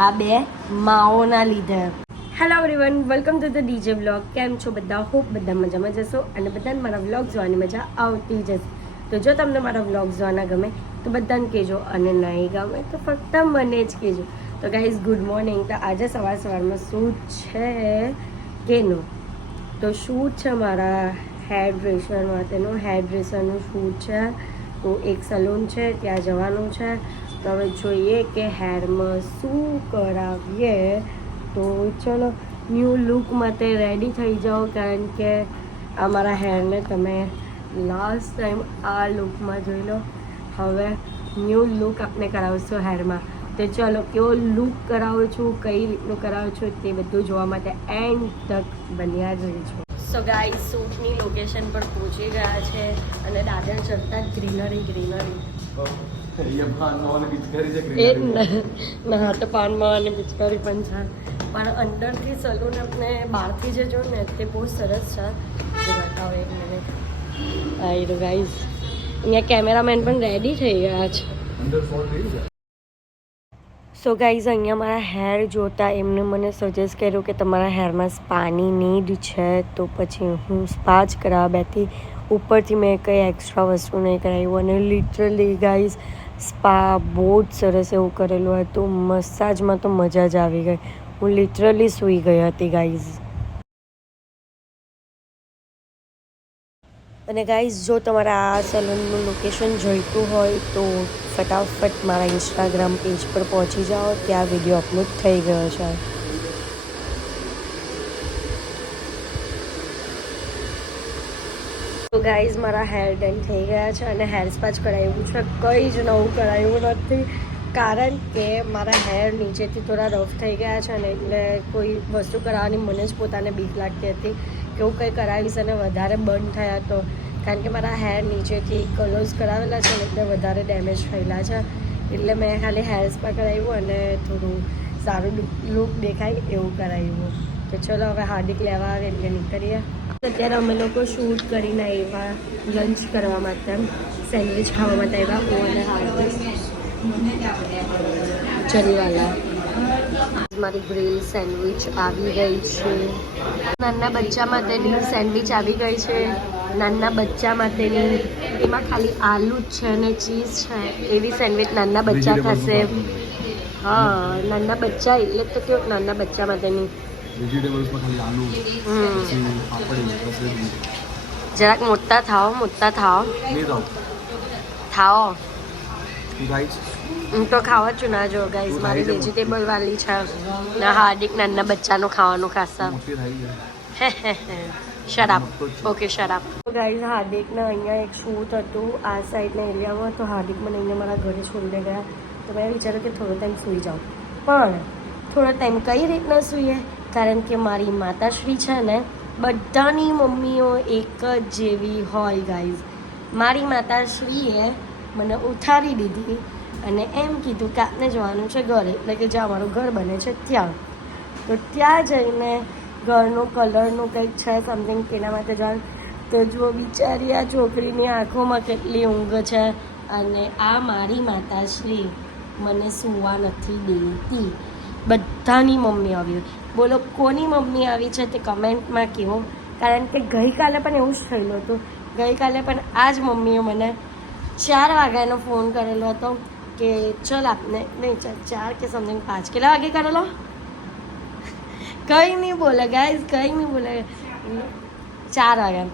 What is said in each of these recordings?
આ બે માઓના લીધે. Hello everyone, welcome to the DJ vlog. કેમ છો બધા? હોપ બધા મજામાં જશો અને બધાને મારા વ્લોગ જોવાની મજા આવતી જશે. તો જો તમને મારા વ્લોગ જોવાના ગમે તો બધાને કહેજો અને નહીં ગમે તો ફક્ત મને જ કહેજો. તો ગાઈઝ ગુડ મોર્નિંગ. તો આજે સવારમાં શૂટ છે કેનું? તો શૂટ છે મારા હેર ડ્રેસર માટેનું. હેર ડ્રેસરનું શૂટ છે. તો એક સલૂન છે, ત્યાં જવાનું છે. તો હવે જોઈએ કે હેરમાં શું કરાવીએ. તો ચલો ન્યૂ લુક માટે રેડી થઈ જાઓ, કારણ કે અમારા હેરને તમે લાસ્ટ ટાઈમ આ લુકમાં જોઈ લો. હવે ન્યૂ લુક આપણે કરાવશું હેરમાં. તો ચલો કેવો લુક કરાવું છું, કઈ રીતનું કરાવું છું તે બધું જોવા માટે એન્ડ તક બન્યા જ રહીશું. સો ગાઈઝ શૂટની લોકેશન પર પહોંચી ગયા છે અને દાદર ચડતા ગ્રીનરી ના તો પાનમાં અને પિચકારી પણ છે, પણ અંદરથી સલૂન આપણે બહારથી જે જો ને તે બહુ સરસ છે. જે બતાવો એક મિનિટ. આઈ ગાઈઝ અહીંયા કેમેરામેન પણ રેડી થઈ ગયા છે. સો ગાઈઝ અહીંયા મારા હેર જોતા એમને મને સજેસ્ટ કર્યું કે તમારા હેરમાં સ્પાની નીડ છે, તો પછી હું સ્પા જ કરાવવા બેઠી. ઉપરથી મેં કંઈ એક્સ્ટ્રા વસ્તુ નહીં કરાવ્યું અને લિટરલી ગાઈઝ સ્પા બહુ જ સરસ એવું કરેલું હતું. મસાજમાં તો મજા જ આવી ગઈ. હું લિટરલી સૂઈ ગઈ હતી ગાઈઝ. અને ગાઈઝ જો તમારે આ સલૂનનું લોકેશન જોઈતું હોય તો ફટાફટ મારા ઇન્સ્ટાગ્રામ પેજ પર પહોંચી જાઓ, ત્યાં વિડીયો અપલોડ થઈ ગયો છે. તો ગાઈઝ મારા હેર ડન થઈ ગયા છે અને હેર સ્પા જ કરાવ્યું છે. કંઈ જ નવું કરાવ્યું નથી, કારણ કે મારા હેર નીચેથી થોડા રફ થઈ ગયા છે અને એટલે કોઈ વસ્તુ કરાવવાની મને જ પોતાને બીક લાગતી હતી કે હું કંઈ કરાવીશ અને વધારે બંધ થયા તો, કારણ કે મારા હેર નીચેથી કલર્સ કરાવેલા છે ને એટલે વધારે ડેમેજ થયેલા છે. એટલે મેં ખાલી હેર સ્પા કરાવ્યું અને થોડું સારું લુક દેખાય એવું કરાવ્યું. તો ચલો હવે હાર્દિક લેવા આવે એટલે નીકળીએ. અત્યારે અમે લોકો શૂટ કરીને આવ્યા લંચ કરવા માટે, સેન્ડવિચ ખાવા માટે આવ્યા. હું અને હાર્દિક ચરીવાલા. મારી ગ્રીલ સેન્ડવિચ આવી ગઈ છે. નાના બચ્ચા માટેની સેન્ડવિચ આવી ગઈ છે. નાના બચ્ચા માટેની, એમાં ખાલી આલુ જ છે અને ચીઝ છે. એવી સેન્ડવિચ નાના બચ્ચા થશે. હા, નાના બચ્ચા એટલે તો કેવું, નાના બચ્ચા માટેની જરાક મોટા થાઓ હું તો ખાવા જ છું. ના જો ગાઈઝ મારી વેજીટેબલ વાળી છે ના હાર્દિક નાના બચ્ચાનું ખાવાનું ખાસા. શરાબ ઓકે શરાબ. ગાઈઝ હાર્દિકના અહીંયા એક શૂટ હતું આ સાઈડના એરિયામાં, તો હાર્દિક મને અહીંયા મારા ઘરે છોડીને ગયા. તો મેં વિચાર્યું કે થોડો ટાઈમ સૂઈ જાઉં, પણ થોડો ટાઈમ કઈ રીતના સૂઈએ, કારણ કે મારી માતાશ્રી છે ને બધાની મમ્મીઓ એક જ જેવી હોય ગાઈઝ. મારી માતાશ્રીએ મને ઉઠાડી દીધી અને એમ કીધું કે આપને જવાનું છે ઘરે, એટલે કે જ્યાં અમારું ઘર બને છે ત્યાં. તો ત્યાં જઈને ઘરનું કલરનું કંઈક છે સમથિંગ તેના માટે જવાનું. તો જો બિચારી આ છોકરીની આંખોમાં કેટલી ઊંઘ છે અને આ મારી માતાશ્રી મને સૂવા નથી દેતી. બધાની મમ્મી આવી હોય, બોલો કોની મમ્મી આવી છે તે કમેન્ટમાં કહો, કારણ કે ગઈકાલે પણ એવું જ થયેલું હતું. ગઈકાલે પણ આ જ મમ્મીએ મને 4 વાગ્યાનો ફોન કરેલો હતો કે ચલ આપને નહીં 4 કે સમથિંગ 5 કેટલા વાગે કરેલો કંઈ નહીં બોલે ગાઈઝ, કંઈ નહીં બોલે. 4 વાગ્યા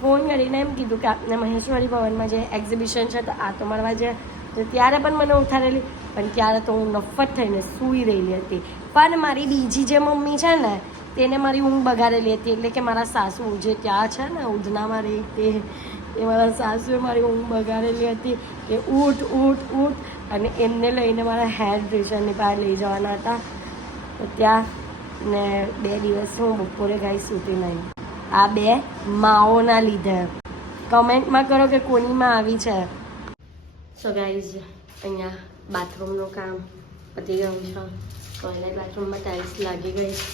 ફોન કરીને એમ કીધું કે આપને મહેશ્વરી ભવનમાં જે એક્ઝિબિશન છે તો આ તો મારવા જાય. તો ત્યારે પણ મને ઉઠાડેલી, પણ ત્યારે તો હું નફ્ફત થઈને સૂઈ રહેલી હતી. પણ મારી બીજી જે મમ્મી છે ને તેને મારી ઊંઘ બગાડેલી હતી, એટલે કે મારા સાસુ જે ત્યાં છે ને ઉધનામાં રહી તે એ મારા સાસુએ મારી ઊંઘ બગાડેલી હતી કે ઊઠ અને એમને લઈને મારા હેર ડ્રેસરની પાસે લઈ જવાના હતા. તો ત્યાં ને 2 દિવસ હું બપોરે ગાઈ સૂતી નહીં. આ બે માઓના લીધે. કમેન્ટમાં કરો કે કોનીમાં આવી છે. સો ગાઈઝ અહીંયા બાથરૂમનું કામ પતી ગયું છે. ટોયલેટ બાથરૂમમાં ટાઇલ્સ લાગી ગઈ છે,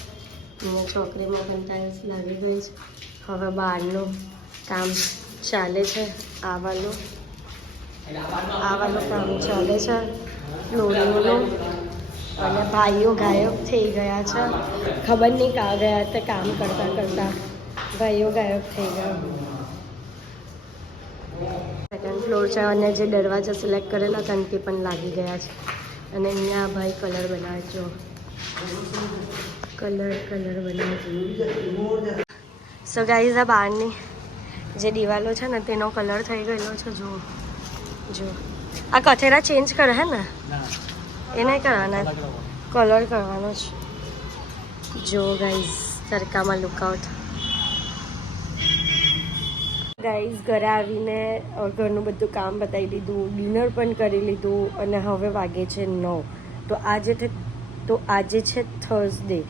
અહીંયા ચોકરીમાં પણ ટાઇલ્સ લાગી ગઈ છે. હવે બહારનું કામ ચાલે છે. આ વાળું કામ ચાલે છે ફ્લોરિંગનું. અને ભાઈઓ ગાયબ થઈ ગયા છે. ખબર નહીં કાં ગયા હતા કામ કરતા કરતા. ભાઈઓ ગાયબ થઈ ગયા. સેકન્ડ ફ્લોર છે અને જે દરવાજા સિલેક્ટ કરેલા હતા તે પણ લાગી ગયા છે. અને અહીંયા ભાઈ કલર બનાવે છે. કલર બનાવે છે. સો ગાઈઝ આ બહારની જે દિવાલો છે ને તેનો કલર થઈ ગયેલો છે. જો આ કથેરા ચેન્જ કરે હે ને એ નહીં કરવાના, કલર કરવાનો છે. જો ગાઈઝ તડકામાં લુકઆઉટ. ગાઈઝ ઘરે આવીને ઘરનું બધું કામ બતાવી દીધું, ડિનર પણ કરી લીધું અને હવે વાગે છે 9. તો આજે છે થર્સડે,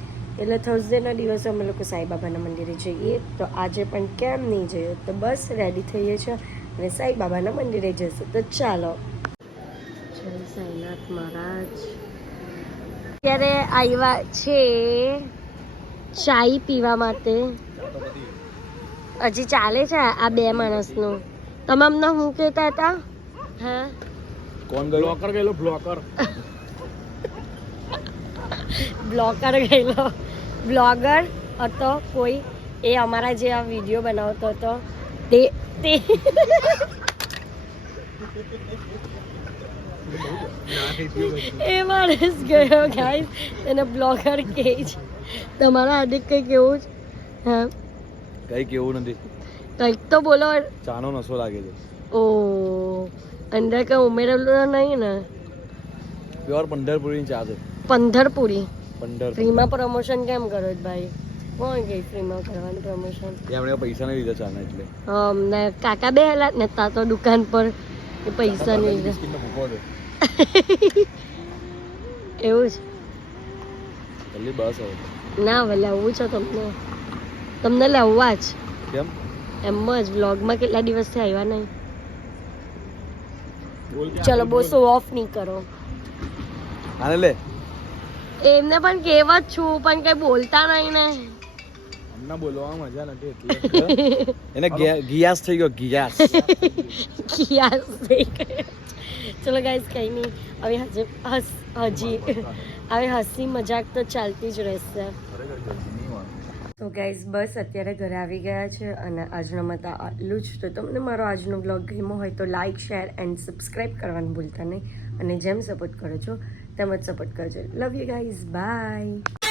એટલે થર્સડેના દિવસે અમે લોકો સાંઈબાબાના મંદિરે જઈએ. તો આજે પણ કેમ નહીં જઈએ, તો બસ રેડી થઈએ છીએ અને સાંઈબાબાના મંદિરે જઈશું. તો ચાલો. જય સાંઈનાથ મહારાજ. અત્યારે આવ્યા છે ચાય પીવા માટે. હજી ચાલે છે આ 2 માણસનું. તમે અમને શું કહેતા હતા? હા કોણ બ્લોકર ગયેલો? બ્લોગર હતો કોઈ, એ અમારા જે આ વિડીયો બનાવતો હતો તે એ માણસ ગયો ગાઈસ, એને બ્લોગર કહે છે. તમારા હાર્દિક કંઈક એવું જ? હા કઈ કેવું નથી, કંઈક તો બોલો. ચાનો નશો લાગે છે. ઓ અંદર કઈ ઉમેરેલું નહીં ને? પ્યોર 15 પૂરી ચા છે. 15 પૂરી 15 ફ્રીમાં પ્રમોશન કેમ કરો છો ભાઈ? કોણ ગઈ ફ્રીમાં કરવાનું પ્રમોશન? આપણે પૈસા નહીં લીધા ચાના એટલે. ને કાકા બેહેલા ને તા તો દુકાન પર એ પૈસા નહીં લીધા. બિસ્કિટનો ભૂકો છે. એવું જ જલ્દી બસ હવે. ના હવે લેવું છે તમને લેવા જ. કેમ? એમ જ વ્લોગમાં કેટલા દિવસથી આવ્યા નહીં. ચલો બહુ શો ઓફ નહીં કરો. આને લે. એમને પણ કહેવા જ છું પણ કઈ બોલતા નહીં ને. અમને બોલવામાં મજા નથી એટલે એને ગિયાસ થઈ ગયો. ગિયાસ થઈ ગયો. ચલો ગાઈસ કઈ નહીં, હવે હજી હવે હસી મજાક તો ચાલતી જ રહેશે. તો ગાઈઝ બસ અત્યારે ઘરે આવી ગયા છે અને આજનો મત આટલું જ. તો તમને મારો આજનો બ્લોગ ગમ્યો હોય તો લાઇક, શેર એન્ડ સબસ્ક્રાઈબ કરવાનું ભૂલતા નહીં. અને જેમ સપોર્ટ કરો છો તેમ જ સપોર્ટ કરજો. Love you guys, by.